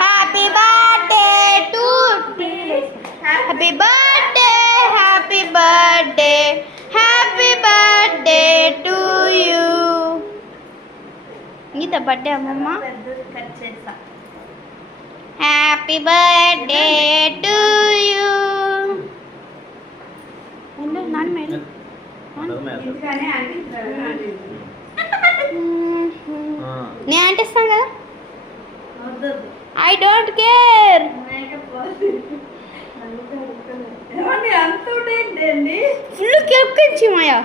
Happy birthday to happy birthday happy birthday happy birthday to you. Geetha birthday అమ్మమ్మ. Happy birthday to you. నాన్న madam నేను అంటిస్తాను కదా. I don't care. ఫుల్ కెక్కించి మాయా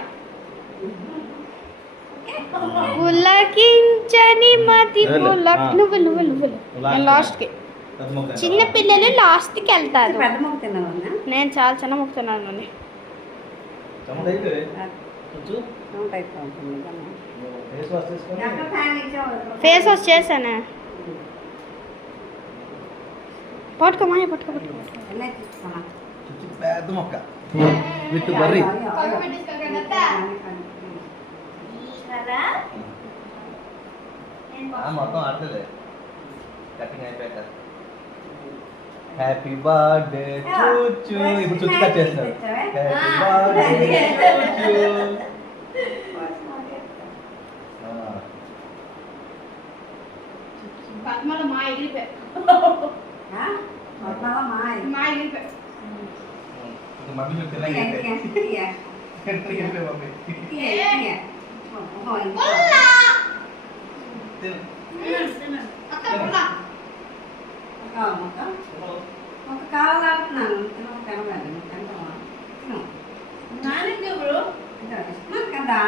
పులకించని మతి పులక్. నువ్వు నువ్వు నువ్వు లాస్ట్కి. చిన్న పిల్లలు లాస్ట్కి వెళ్తారు. నేను చాలా చిన్న మొక్కుతున్నాను. ఫేస్ వాష్ చేశాను. పట్టుకో మాయ పట్టుకో పట్టుకో. పెద్ద మొక్క విత్ బర్రీ. మొత్తం ఆడతలే కటింగ్ అయిపోయాక. హ్యాపీ బర్త్డే చూచు. ఇప్పుడు చుచ్చు కట్ చేస్తాడు. హ్యాపీ బర్త్డే చూచు. పద్మలో మా ఎగిరిపోయి మమ్మీ చెప్తే కావాలంటున్నాను కదా